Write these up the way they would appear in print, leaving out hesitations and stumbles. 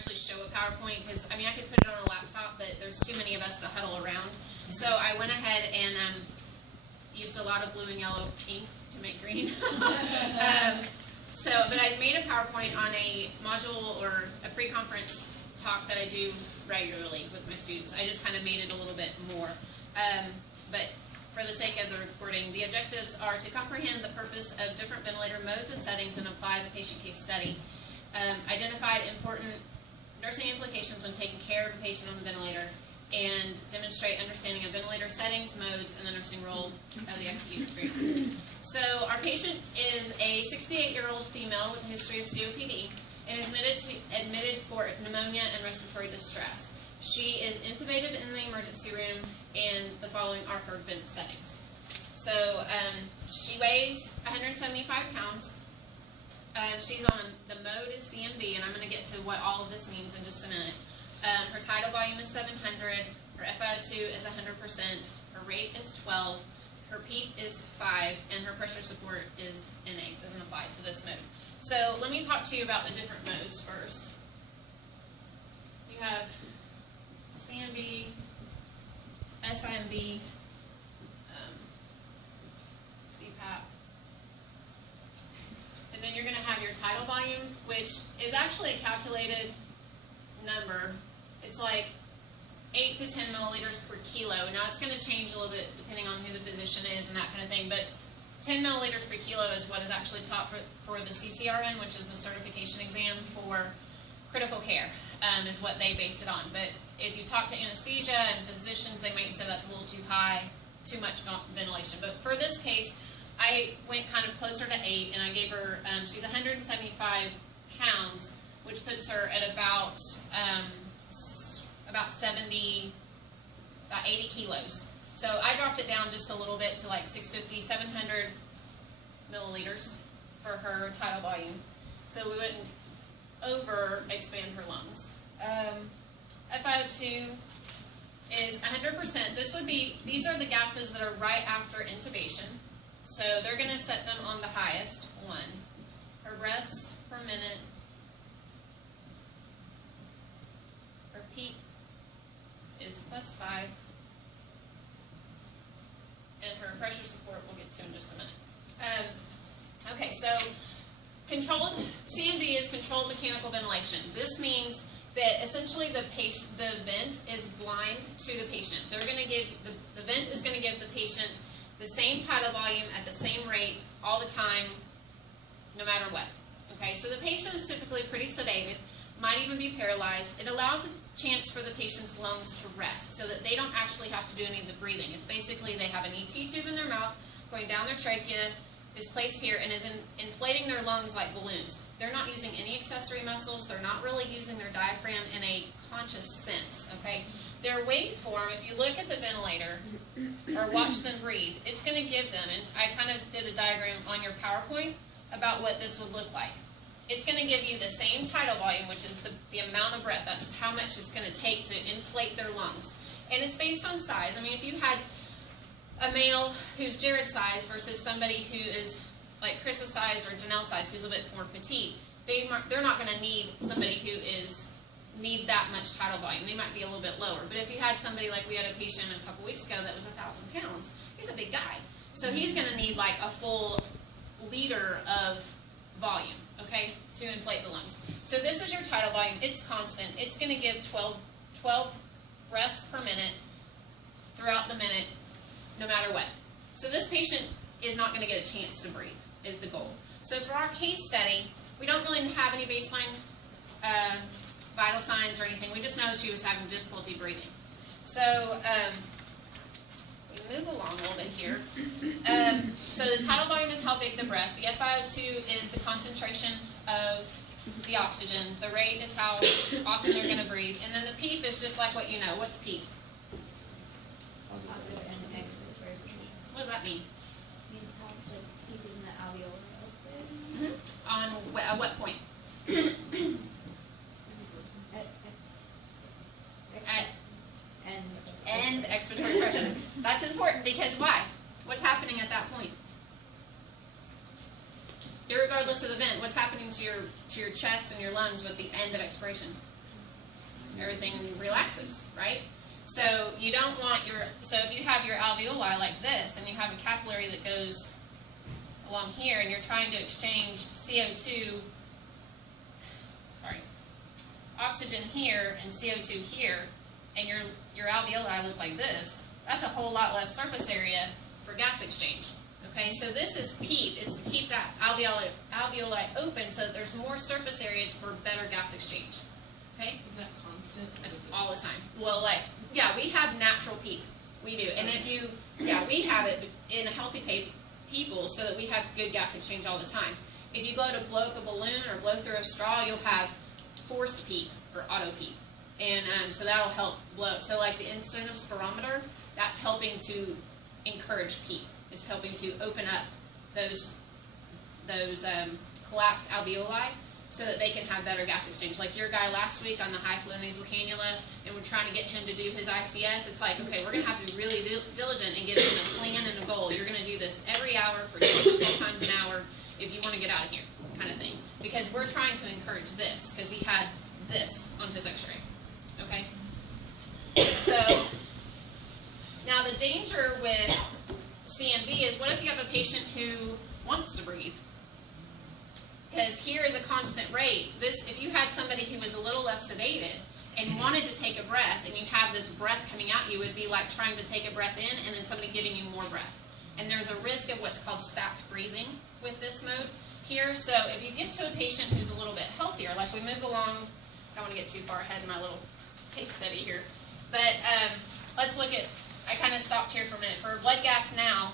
actually show a PowerPoint because, I mean, I could put it on a laptop, but there's too many of us to huddle around. So I went ahead and used a lot of blue and yellow ink to make green. But I made a PowerPoint on a module or a pre-conference talk that I do regularly with my students. I just kind of made it a little bit more. But for the sake of the recording, the objectives are to comprehend the purpose of different ventilator modes and settings and apply the patient case study. Identified important nursing implications when taking care of a patient on the ventilator, and demonstrate understanding of ventilator settings, modes, and the nursing role of the ICU experience. So our patient is a 68-year-old female with a history of COPD and is admitted for pneumonia and respiratory distress. She is intubated in the emergency room, and the following are her vent settings. So she weighs 175 pounds. She's on, the mode is CMV, and I'm going to get to what all of this means in just a minute. Her tidal volume is 700, her FiO2 is 100%, her rate is 12, her PEEP is 5, and her pressure support is NA, doesn't apply to this mode. So let me talk to you about the different modes first. You have CMV, SIMV, CPAP, and then you're going to have your tidal volume, which is actually a calculated number. It's like 8 to 10 milliliters per kilo. Now it's going to change a little bit depending on who the physician is and that kind of thing, but 10 milliliters per kilo is what is actually taught for the CCRN, which is the certification exam for critical care, is what they base it on. But if you talk to anesthesia and physicians, they might say that's a little too high, too much ventilation. But for this case, I went kind of closer to 8, and I gave her, she's 175 pounds, which puts her at about 80 kilos. So I dropped it down just a little bit to like 650, 700 milliliters for her tidal volume. So we wouldn't over expand her lungs. FiO2 is 100%. These are the gases that are right after intubation. So they're going to set them on the highest one. Her breaths per minute. Her PEEP is +5. And her pressure support we'll get to in just a minute. Okay, so controlled CMV is controlled mechanical ventilation. This means that essentially the vent is blind to the patient. They're going to give the vent is going to give the patient the same tidal volume at the same rate all the time, no matter what. Okay, so the patient is typically pretty sedated, might even be paralyzed. It allows a chance for the patient's lungs to rest so that they don't actually have to do any of the breathing. It's basically they have an ET tube in their mouth going down their trachea, is placed here, and is inflating their lungs like balloons. They're not using any accessory muscles. They're not really using their diaphragm in a conscious sense, okay? Their waveform, if you look at the ventilator or watch them breathe, it's going to give them, and I kind of did a diagram on your PowerPoint about what this would look like. It's going to give you the same tidal volume, which is the amount of breath. That's how much it's going to take to inflate their lungs. And it's based on size. I mean, if you had a male who's Jared's size versus somebody who is like Chris's size or Janelle's size, who's a bit more petite, they're not going to need somebody who need that much tidal volume. They might be a little bit lower. But if you had somebody like we had a patient a couple weeks ago that was 1,000 pounds, he's a big guy. So he's going to need like a full liter of volume, okay, to inflate the lungs. So this is your tidal volume. It's constant. It's going to give 12 breaths per minute throughout the minute, no matter what. So this patient is not going to get a chance to breathe, is the goal. So for our case study, we don't really have any baseline vital signs or anything. We just know she was having difficulty breathing. So we move along a little bit here. So the tidal volume is how big the breath. The FiO2 is the concentration of the oxygen. The rate is how often they're going to breathe. And then the PEEP is just like what you know. What's PEEP? Positive and expiratory pressure. What does that mean? Means how, like, it's keeping the alveoli open. On at what point? And expiratory pressure. That's important because why? What's happening at that point? Irregardless of the vent, what's happening to your chest and your lungs with the end of expiration? everything relaxes, right? So you don't want so if you have your alveoli like this, and you have a capillary that goes along here, and you're trying to exchange oxygen here and CO2 here, and your alveoli look like this, that's a whole lot less surface area for gas exchange. Okay, so this is PEEP. It's to keep that alveoli open so that there's more surface areas for better gas exchange. Okay? Is that constant? It's all the time. Well, yeah, we have natural PEEP. We do. And if we have it in healthy people so that we have good gas exchange all the time. If you go to blow up a balloon or blow through a straw, you'll have forced PEEP or auto PEEP. And so that'll help blow. So like the incentive spirometer, that's helping to encourage PEEP. It's helping to open up those collapsed alveoli so that they can have better gas exchange. Like your guy last week on the high flow nasal cannula, and we're trying to get him to do his ICS, it's like, okay, we're going to have to be really diligent and give him a plan and a goal. You're going to do this every hour for 12 times an hour if you want to get out of here, kind of thing. Because we're trying to encourage this, because he had this on his x-ray. Okay? So, now the danger with CMV is, what if you have a patient who wants to breathe? Because here is a constant rate. If you had somebody who was a little less sedated and wanted to take a breath, and you have this breath coming out, you would be like trying to take a breath in and then somebody giving you more breath. And there's a risk of what's called stacked breathing with this mode here. So if you get to a patient who's a little bit healthier, like we move along, I don't want to get too far ahead in my little case study here, but let's look at, I kind of stopped here for a minute. For blood gas now,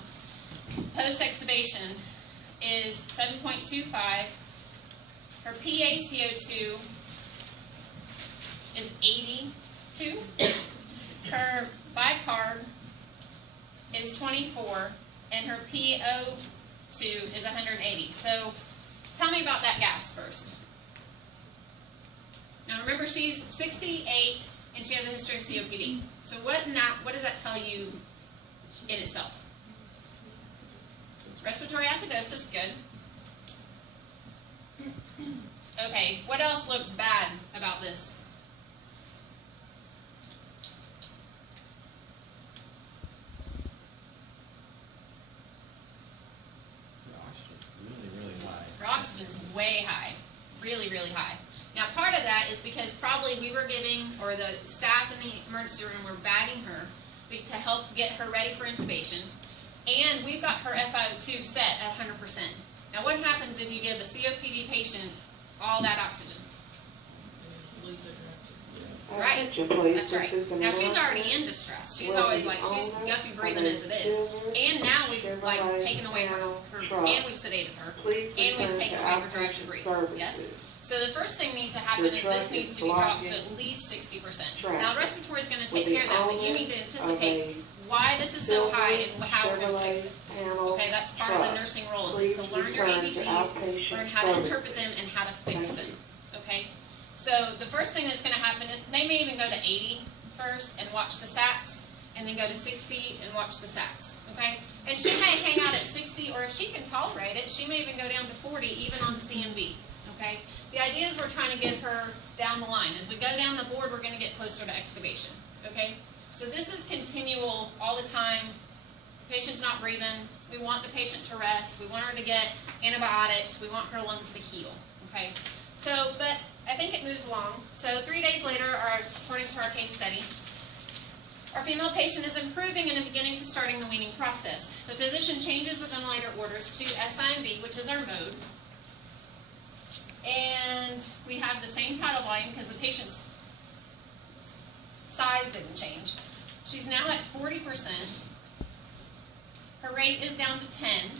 post-extubation is 7.25. Her PaCO2 is 82. Her bicarb is 24. And her PO2 is 180. So tell me about that gas first. Now remember, she's 68 and she has a history of COPD. So what does that tell you in itself? Respiratory acidosis, good. Okay, what else looks bad about this? Really high. Her oxygen's way high, really high. Now part of that is because probably we were giving, or the staff in the emergency room were bagging her to help get her ready for intubation, and we've got her FiO2 set at 100%. Now what happens if you give a COPD patient all that oxygen? Lose their direction. Right, that's right. Now she's already in distress. She's always like, she's guppy breathing as it is. And now we've like taken away her and we've sedated her, and we've taken away her drive to breathe. Yes? So the first thing needs to happen is this needs to be dropped to at least 60%. Now respiratory is going to take care of that, but you need to anticipate why this is so high and how we're going to fix it. Okay, that's part of the nursing role, is to learn your ABGs, learn how to interpret them, and how to fix them. Okay? So the first thing that's going to happen is they may even go to 80 first and watch the SATs, and then go to 60 and watch the SATs. Okay? And she may hang out at 60, or if she can tolerate it, she may even go down to 40, even on CMV. Okay? The idea is we're trying to get her down the line. As we go down the board, we're going to get closer to extubation. Okay? So this is continual all the time. The patient's not breathing. We want the patient to rest. We want her to get antibiotics. We want her lungs to heal. Okay? So, but I think it moves along. So 3 days later, according to our case study, our female patient is improving and beginning to starting the weaning process. The physician changes the ventilator orders to SIMV, which is our mode. And we have the same tidal volume because the patient's size didn't change. She's now at 40%. Her rate is down to 10.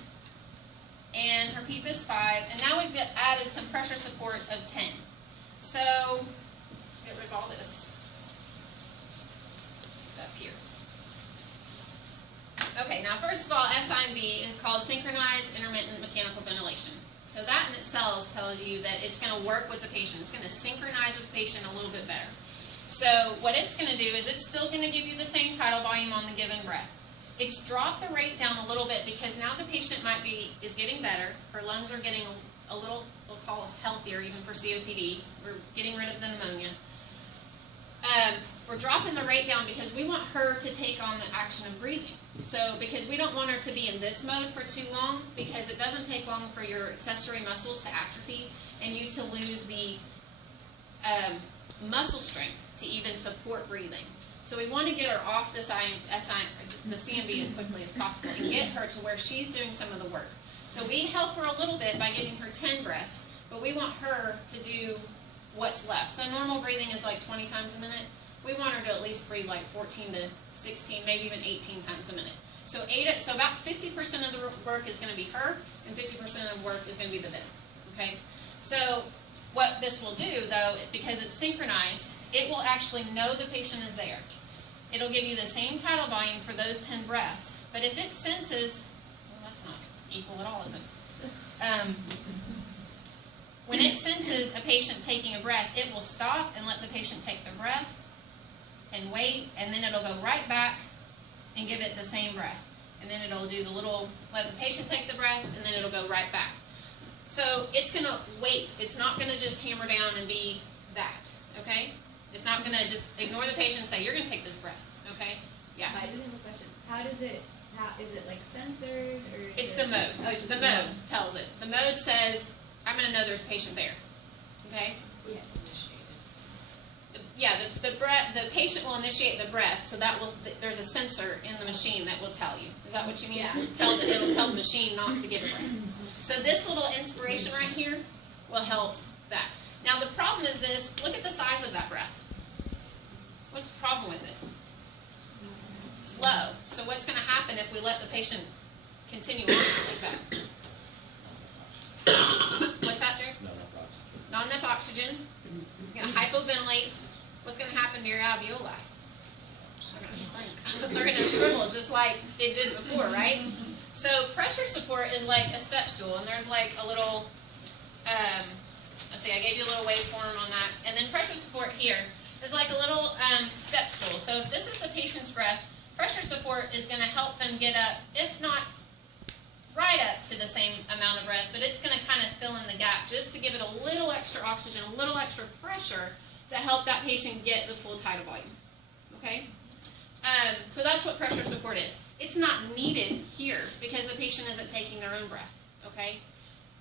And her PEEP is 5. And now we've added some pressure support of 10. So, get rid of all this stuff here. Okay, now first of all, SIMV is called Synchronized Intermittent Mechanical Ventilation. So that in itself tells you that it's going to work with the patient. It's going to synchronize with the patient a little bit better. So what it's going to do is it's still going to give you the same tidal volume on the given breath. It's dropped the rate down a little bit because now the patient is getting better. Her lungs are getting a little, we'll call it healthier even for COPD. We're getting rid of the pneumonia. We're dropping the rate down because we want her to take on the action of breathing. So, because we don't want her to be in this mode for too long, because it doesn't take long for your accessory muscles to atrophy and you to lose the muscle strength to even support breathing. So we want to get her off the CMV as quickly as possible and get her to where she's doing some of the work. So we help her a little bit by giving her 10 breaths, but we want her to do what's left. So normal breathing is like 20 times a minute. We want her to at least breathe like 14 to 16, maybe even 18 times a minute. So about 50% of the work is going to be her, and 50% of the work is going to be the bed. Okay? So what this will do, though, because it's synchronized, it will actually know the patient is there. It'll give you the same tidal volume for those 10 breaths, but if it senses, well, that's not equal at all, is it? When it senses a patient taking a breath, it will stop and let the patient take the breath and wait, and then it'll go right back and give it the same breath. And then it'll do the little, let the patient take the breath, and then it'll go right back. So it's going to wait. It's not going to just hammer down and be that, okay? It's not going to just ignore the patient and say, you're going to take this breath, okay? Yeah. I just have a question. How is it like censored or? It's the mode. Oh, it's just the mode tells it. The mode says, I'm going to know there's a patient there, okay? Yes. Yeah, the patient will initiate the breath, so that will, there's a sensor in the machine that will tell you. Is that what you mean? Yeah. It'll tell the machine not to give a breath. So this little inspiration right here will help that. Now the problem is this, look at the size of that breath. What's the problem with it? It's low. So what's going to happen if we let the patient continue on like that? What's that, Jerry? Not enough oxygen. You're going to hypoventilate. What's going to happen to your alveoli? They're going to shrink. They're going to shrivel just like it did before, right? So pressure support is like a step stool, and there's like a little, let's see, I gave you a little waveform on that. And then pressure support here is like a little step stool. So if this is the patient's breath, pressure support is going to help them get up, if not right up to the same amount of breath, but it's going to kind of fill in the gap just to give it a little extra oxygen, a little extra pressure to help that patient get the full tidal volume. Okay? So that's what pressure support is. It's not needed here because the patient isn't taking their own breath. Okay?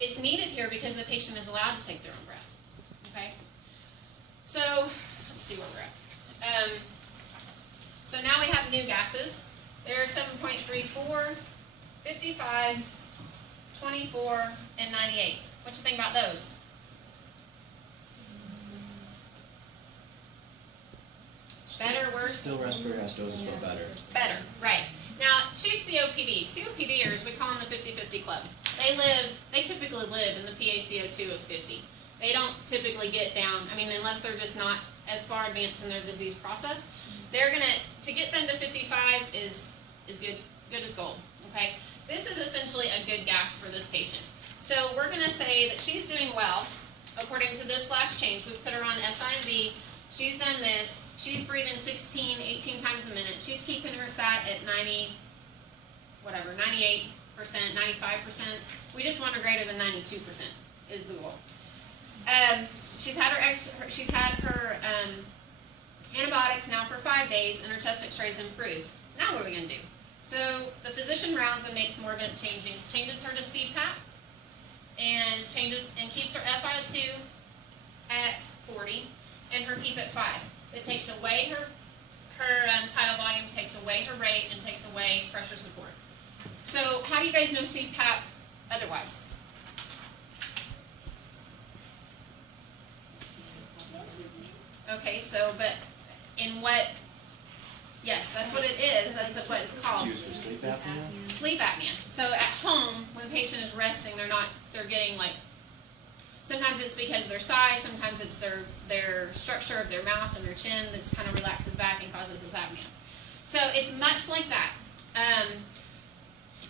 It's needed here because the patient is allowed to take their own breath. Okay? So, let's see where we're at. So now we have new gases. There are 7.34, 55, 24, and 98. What do you think about those? Better, worse? Still respiratory acidosis, but better. Better, right. Now, she's COPD. COPDers, we call them the 50-50 club. They typically live in the PaCO2 of 50. They don't typically get down, I mean, unless they're just not as far advanced in their disease process. They're to get them to 55 is good as gold, okay? This is essentially a good gas for this patient. So we're gonna say that she's doing well, according to this last change. We've put her on SIV. She's done this. She's breathing 16, 18 times a minute. She's keeping her sat at 98%, 95%. We just want her greater than 92% is the goal. She's had her antibiotics now for 5 days, and her chest X-rays improves. Now what are we going to do? So the physician rounds and makes more vent changes her to CPAP, and keeps her FiO2 at 40. And her PEEP at 5. It takes away her tidal volume, takes away her rate, and takes away pressure support. So how do you guys know CPAP otherwise? Okay, so, but in what, yes, that's what it is. That's what it's called. Used for sleep apnea? Sleep apnea. So at home, when the patient is resting, they're getting like, sometimes it's because of their size, sometimes it's their structure of their mouth and their chin that kind of relaxes back and causes this apnea. So it's much like that.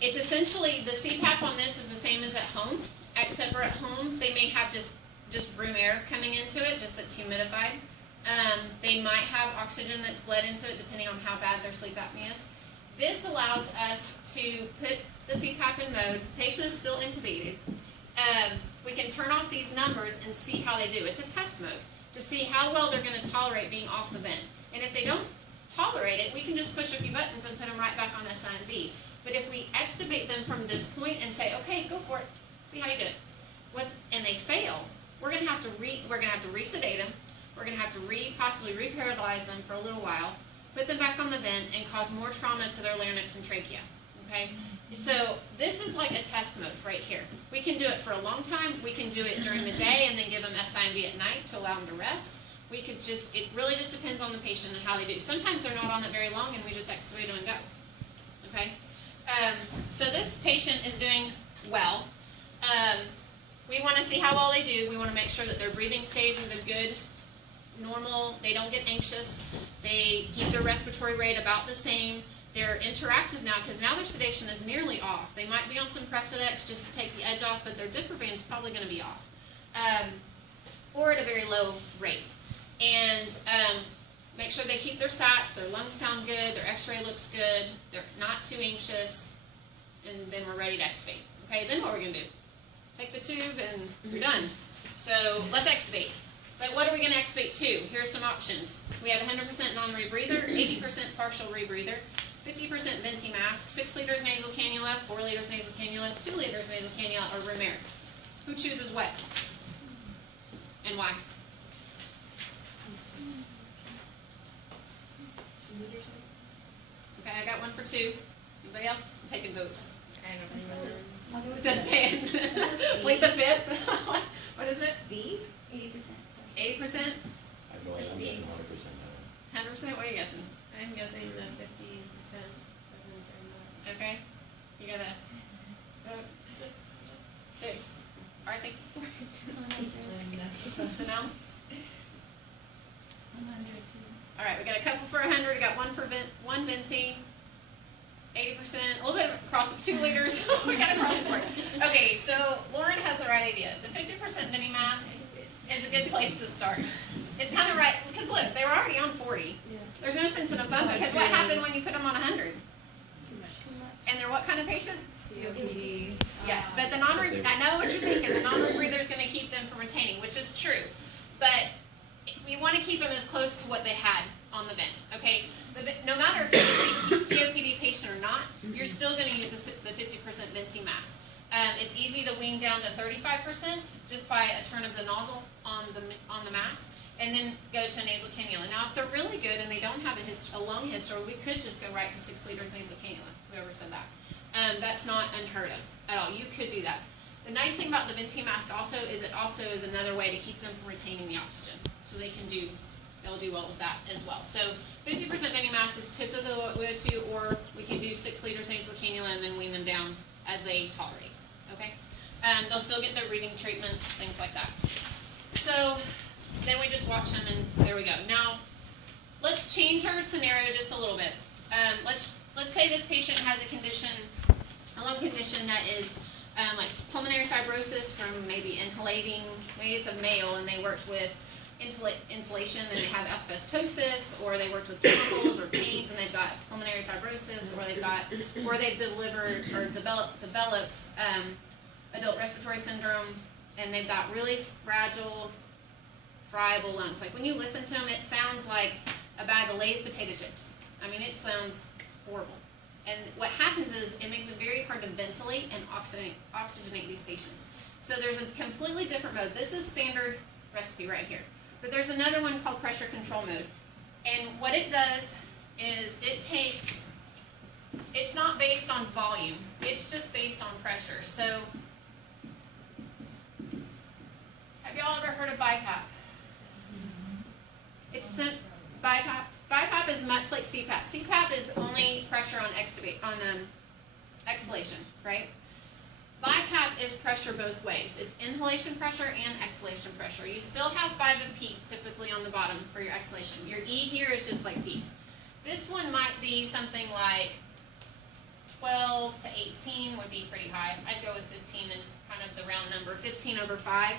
It's essentially, the CPAP on this is the same as at home, except for at home they may have just room air coming into it, just that's humidified. They might have oxygen that's bled into it depending on how bad their sleep apnea is. This allows us to put the CPAP in mode. The patient is still intubated. We can turn off these numbers and see how they do. It's a test mode to see how well they're going to tolerate being off the vent. And if they don't tolerate it, we can just push a few buttons and put them right back on SIMV. But if we extubate them from this point and say, okay, go for it, see how you do it, and they fail, we're going to have to resedate them. We're going to have to possibly reparalyze them for a little while, put them back on the vent, and cause more trauma to their larynx and trachea. Okay? So this is like a test mode right here. We can do it for a long time. We can do it during the day and then give them SIMV at night to allow them to rest. It really just depends on the patient and how they do. Sometimes they're not on it very long and we just extubate them and go. Okay? So this patient is doing well. We want to see how well they do. We want to make sure that their breathing stays in a good, normal, they don't get anxious. They keep their respiratory rate about the same. They're interactive now because now their sedation is nearly off. They might be on some Precedex just to take the edge off, but their Diprovan is probably going to be off. Or at a very low rate. And make sure they keep their sats, their lungs sound good, their x-ray looks good, they're not too anxious, and then we're ready to extubate. Okay, then what are we going to do? Take the tube and you're done. So let's extubate. But what are we going to extubate to? Here's some options. We have 100% non-rebreather, 80% partial rebreather, 50% venti mask, 6 liters nasal cannula, 4 liters nasal cannula, 2 liters nasal cannula, or room air. Who chooses what? And why? Okay, I got one for 2. Anybody else? I'm taking votes. I don't remember. Is that 10? Plead the fifth? What is it? B? 80%. 80%? I'm going, I'm guessing 100% now. 100%? What are you guessing? I'm guessing the 50% of them are Okay. You got a vote? 6. Or I think 100. to know. 100 too. All right, we got a couple for 100. We got one for one venti. 80%, a little bit across the 2 liters. We got across the board. Okay, so Lauren has the right idea. The 50% mini mask is a good place to start. It's kind of right, because look, they were already on 40. Yeah. There's no sense in a bump because what happened when you put them on 100? Too much. And they're what kind of patients? COPD. Yeah, but the I know what you're thinking. The non-rebreather is going to keep them from retaining, which is true. But we want to keep them as close to what they had on the vent, okay? No matter if it's a COPD patient or not, you're still going to use the 50% venti mask. It's easy to wean down to 35% just by a turn of the nozzle on the mask, and then go to a nasal cannula. Now, if they're really good and they don't have a lung history, we could just go right to 6 liters nasal cannula, whoever said that. That's not unheard of at all. You could do that. The nice thing about the venti mask also is it also is another way to keep them from retaining the oxygen. So they'll do well with that as well. So 50% venti mask is typically what we would do, or we can do 6 liters nasal cannula and then wean them down as they tolerate. Okay? They'll still get their breathing treatments, things like that. So then we just watch them and there we go. Now, let's change our scenario just a little bit. Let's say this patient has a lung condition that is like pulmonary fibrosis from maybe inhalating, maybe it's a male and they worked with insulation and they have asbestosis, or they worked with chemicals or pains and they've got pulmonary fibrosis, or they've delivered or developed adult respiratory syndrome and they've got really fragile, friable lungs. Like when you listen to them, it sounds like a bag of Lay's potato chips. I mean, it sounds horrible. And what happens is it makes it very hard to ventilate and oxygenate these patients. So there's a completely different mode. This is standard recipe right here. But there's another one called pressure control mode. And what it does is it's not based on volume. It's just based on pressure. So have y'all ever heard of BiPAP? It's BiPAP. BiPAP is much like CPAP. CPAP is only pressure on exhalation, right? BiPAP is pressure both ways. It's inhalation pressure and exhalation pressure. You still have 5 of peak typically on the bottom for your exhalation. Your E here is just like peak. This one might be something like 12 to 18 would be pretty high. I'd go with 15 as kind of the round number, 15 over 5.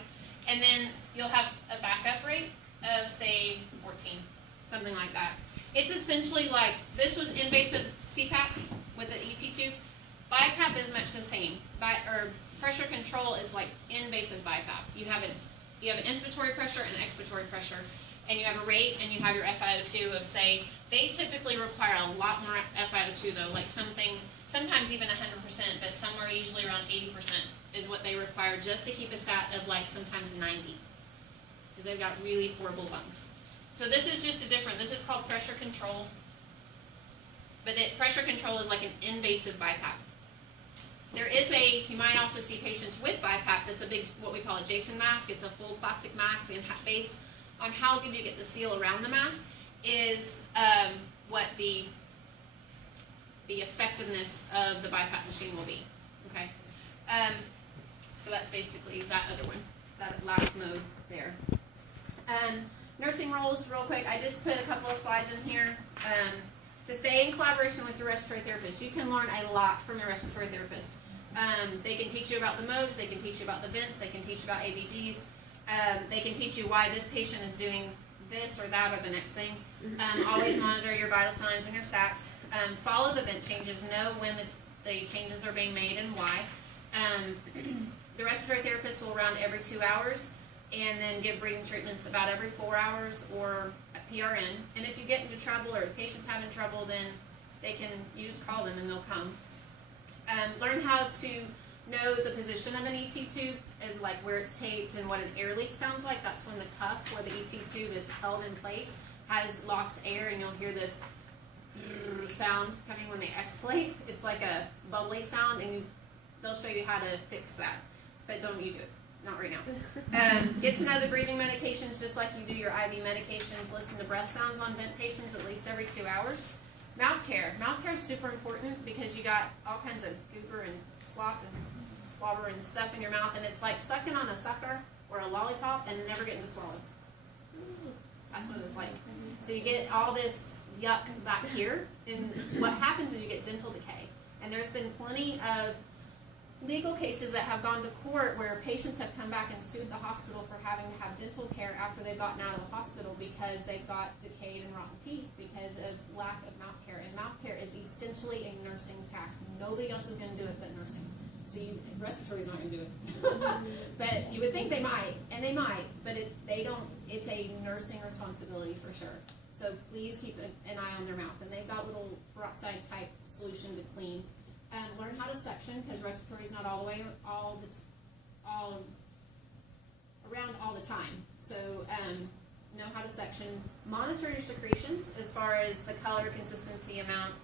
And then you'll have a backup rate of, say, 14, something like that. It's essentially like, this was invasive CPAP with the ET tube. BiPAP is much the same. Pressure control is like invasive BiPAP. You have you have an inspiratory pressure and an expiratory pressure, and you have a rate and you have your FiO2 of, say, they typically require a lot more FiO2 though, like sometimes even 100%, but somewhere usually around 80% is what they require just to keep a stat of like sometimes 90, because they've got really horrible lungs. So this is just this is called pressure control, but pressure control is like an invasive BiPAP. You might also see patients with BiPAP that's a big, what we call a Jason mask. It's a full plastic mask, and based on how good you get the seal around the mask is what the effectiveness of the BiPAP machine will be, okay? So that's basically that other one, that last mode there. Nursing roles, real quick, I just put a couple of slides in here. To stay in collaboration with your respiratory therapist, you can learn a lot from your respiratory therapist. They can teach you about the modes, they can teach you about the vents, they can teach you about ABGs, they can teach you why this patient is doing this or that or the next thing. Always monitor your vital signs and your stats. Follow the vent changes, know when the changes are being made and why. The respiratory therapist will round every 2 hours and then give breathing treatments about every 4 hours or PRN. And if you get into trouble or the patient's having trouble, then you just call them and they'll come. Learn how to know the position of an ET tube, is like where it's taped and what an air leak sounds like. That's when the cuff where the ET tube is held in place has lost air, and you'll hear this sound coming when they exhalate. It's like a bubbly sound, and they'll show you how to fix that, but don't you do it. Not right now. Get to know the breathing medications just like you do your IV medications. Listen to breath sounds on vent patients at least every 2 hours. Mouth care. Mouth care is super important because you got all kinds of goober and slop and slobber and stuff in your mouth, and it's like sucking on a sucker or a lollipop and never getting to swallow. That's what it's like. So you get all this yuck back here, and what happens is you get dental decay. And there's been plenty of legal cases that have gone to court where patients have come back and sued the hospital for having to have dental care after they've gotten out of the hospital because they've got decayed and rotten teeth because of lack of mouth care. And mouth care is essentially a nursing task. Nobody else is going to do it but nursing. So respiratory is not going to do it. But you would think they might, and they might, but they don't. It's a nursing responsibility for sure. So please keep an eye on their mouth. And they've got little peroxide type solution to clean. Learn how to suction, because respiratory is not all around all the time. So know how to suction. Monitor your secretions as far as the color, consistency, amount.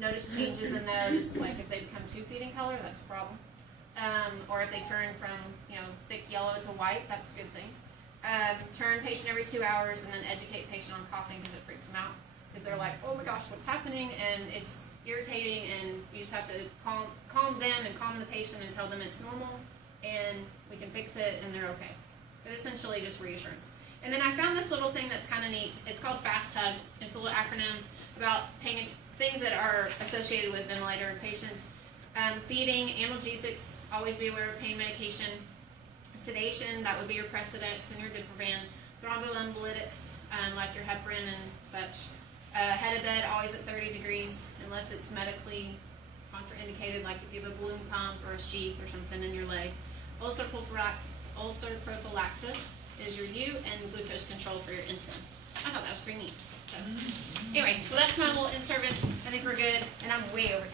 Notice changes in those, like if they become too feeding color, that's a problem. Or if they turn from thick yellow to white, that's a good thing. Turn patient every 2 hours, and then educate patient on coughing because it freaks them out. Because they're like, oh my gosh, what's happening? And it's irritating, and you just have to calm them and calm the patient and tell them it's normal and we can fix it and they're okay. But essentially just reassurance. And then I found this little thing that's kind of neat. It's called FAST-HUG. It's a little acronym about things that are associated with ventilator patients. Feeding, analgesics, always be aware of pain medication. Sedation, that would be your Precedex and your Diprovan. Thrombolytics, like your heparin and such. Head of bed, always at 30 degrees, unless it's medically contraindicated, like if you have a balloon pump or a sheath or something in your leg. Ulcer prophylaxis is your U, and glucose control for your insulin. I thought that was pretty neat. So, anyway, so that's my little in-service. I think we're good, and I'm way over time.